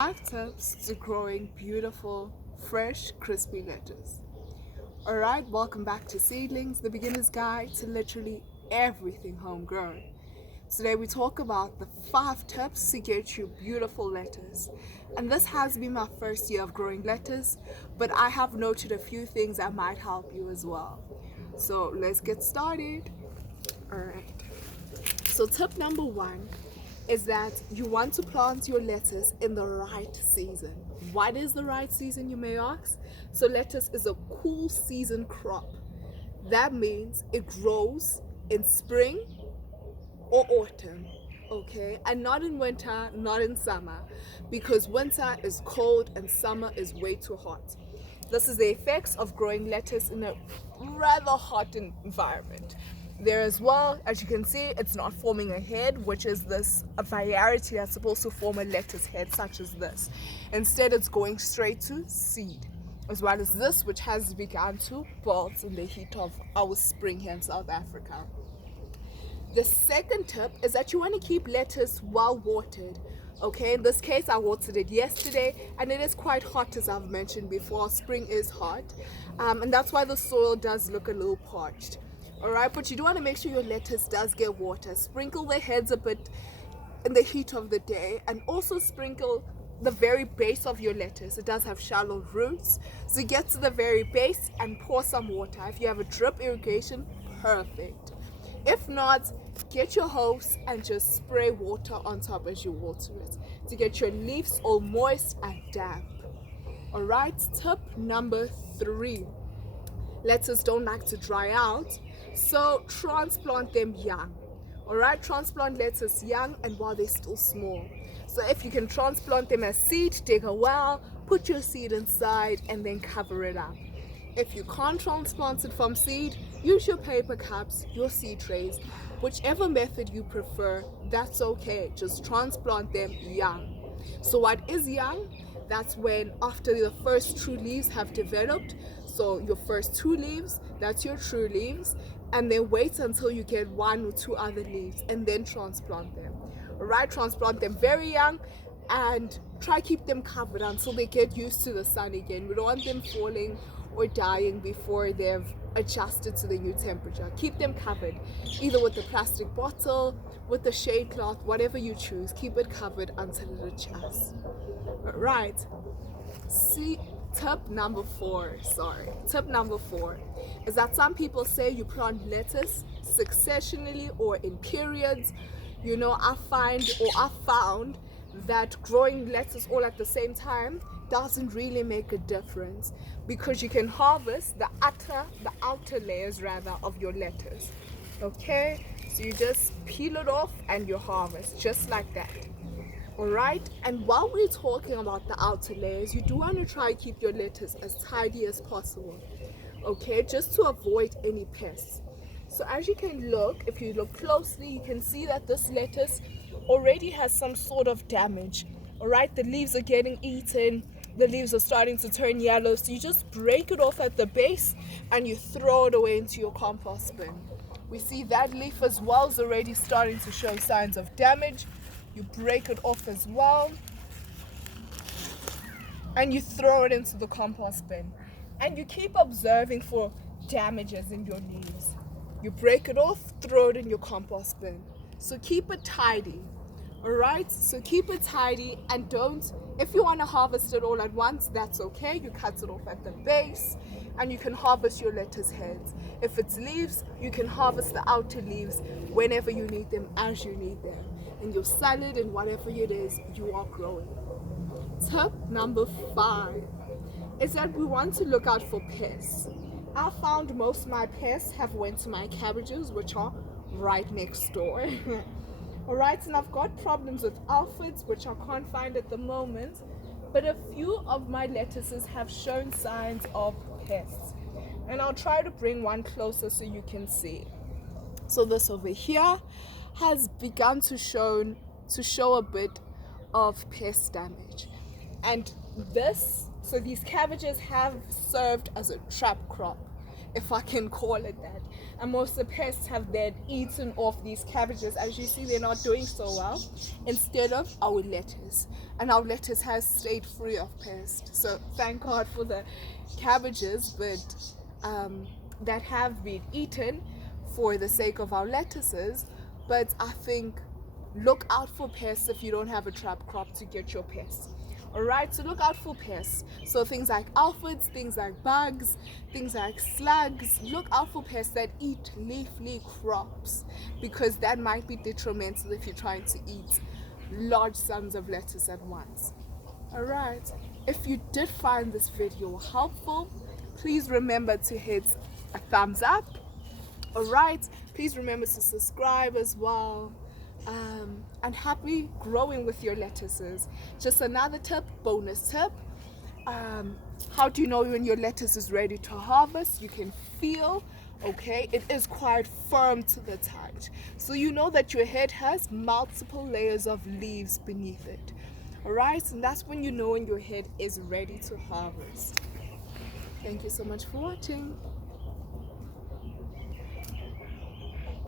5 tips to growing beautiful, fresh, crispy lettuce. Alright, welcome back to Seedlings, the beginner's guide to literally everything homegrown. Today we talk about the 5 tips to get you beautiful lettuce. And this has been my first year of growing lettuce, but I have noted a few things that might help you as well. So let's get started. Alright. So tip number 1 is that you want to plant your lettuce in the right season. What is the right season, you may ask? So lettuce is a cool season crop. That means it grows in spring or autumn, okay? And not in winter, not in summer, because winter is cold and summer is way too hot. This is the effects of growing lettuce in a rather hot environment. There as well, as you can see, it's not forming a head, which is a variety that's supposed to form a lettuce head such as this. Instead, it's going straight to seed, as well as this, which has begun to bolt in the heat of our spring here in South Africa. The second tip is that you want to keep lettuce well watered. Okay, in this case, I watered it yesterday, and it is quite hot, as I've mentioned before. Spring is hot, and that's why the soil does look a little parched. All right, but you do want to make sure your lettuce does get water. Sprinkle the heads a bit in the heat of the day, and also sprinkle the very base of your lettuce. It does have shallow roots, so get to the very base and pour some water. If you have a drip irrigation, perfect. If not, get your hose and just spray water on top as you water it to get your leaves all moist and damp. Alright, tip number 3. Lettuce don't like to dry out, so transplant them young. Alright, transplant lettuce young and while they're still small. So if you can transplant them as seed, dig a well, put your seed inside and then cover it up. If you can't transplant it from seed, use your paper cups, your seed trays, whichever method you prefer, that's okay. Just transplant them young. So what is young? That's when after the first true leaves have developed. So your first 2 leaves, that's your true leaves, and then wait until you get 1 or 2 other leaves and then transplant them. Alright, transplant them very young and try keep them covered until they get used to the sun again. We don't want them falling or dying before they've adjusted to the new temperature. Keep them covered, either with a plastic bottle, with a shade cloth, whatever you choose. Keep it covered until it adjusts. Right. Tip number 4 is that some people say you plant lettuce successionally or in periods. I found that growing lettuce all at the same time doesn't really make a difference, because you can harvest the outer layers rather of your lettuce. Okay, so you just peel it off and you harvest just like that. Alright, and while we're talking about the outer layers, you do want to try and keep your lettuce as tidy as possible, okay, just to avoid any pests. So as you can look, if you look closely, you can see that this lettuce already has some sort of damage. Alright, the leaves are getting eaten, the leaves are starting to turn yellow, so you just break it off at the base and you throw it away into your compost bin. We see that leaf as well is already starting to show signs of damage. You break it off as well and you throw it into the compost bin, and you keep observing for damages in your leaves. You break it off, throw it in your compost bin. So keep it tidy. Alright, so keep it tidy, and if you want to harvest it all at once, that's okay. You cut it off at the base and you can harvest your lettuce heads. If it's leaves, you can harvest the outer leaves whenever you need them, as you need them, in your salad and whatever it is you are growing. Tip number 5 is that we want to look out for pests. I found most of my pests have went to my cabbages, which are right next door. Alright, and I've got problems with aphids, which I can't find at the moment, but a few of my lettuces have shown signs of pests, and I'll try to bring one closer so you can see. So this over here has begun to show a bit of pest damage, and these cabbages have served as a trap crop. if I can call it that. And most of the pests have then eaten off these cabbages. As you see, they're not doing so well, instead of our lettuce. And our lettuce has stayed free of pests. So thank God for the cabbages, but that have been eaten for the sake of our lettuces. But I think look out for pests if you don't have a trap crop to get your pests. Alright, so look out for pests. So things like aphids, things like bugs, things like slugs. Look out for pests that eat leafy crops, because that might be detrimental if you're trying to eat large sums of lettuce at once. Alright, if you did find this video helpful, please remember to hit a thumbs up. Alright, please remember to subscribe as well. And happy growing with your lettuces. Just another tip, bonus tip. How do you know when your lettuce is ready to harvest? You can feel, okay, it is quite firm to the touch. So you know that your head has multiple layers of leaves beneath it. Alright, and that's when you know when your head is ready to harvest. Thank you so much for watching.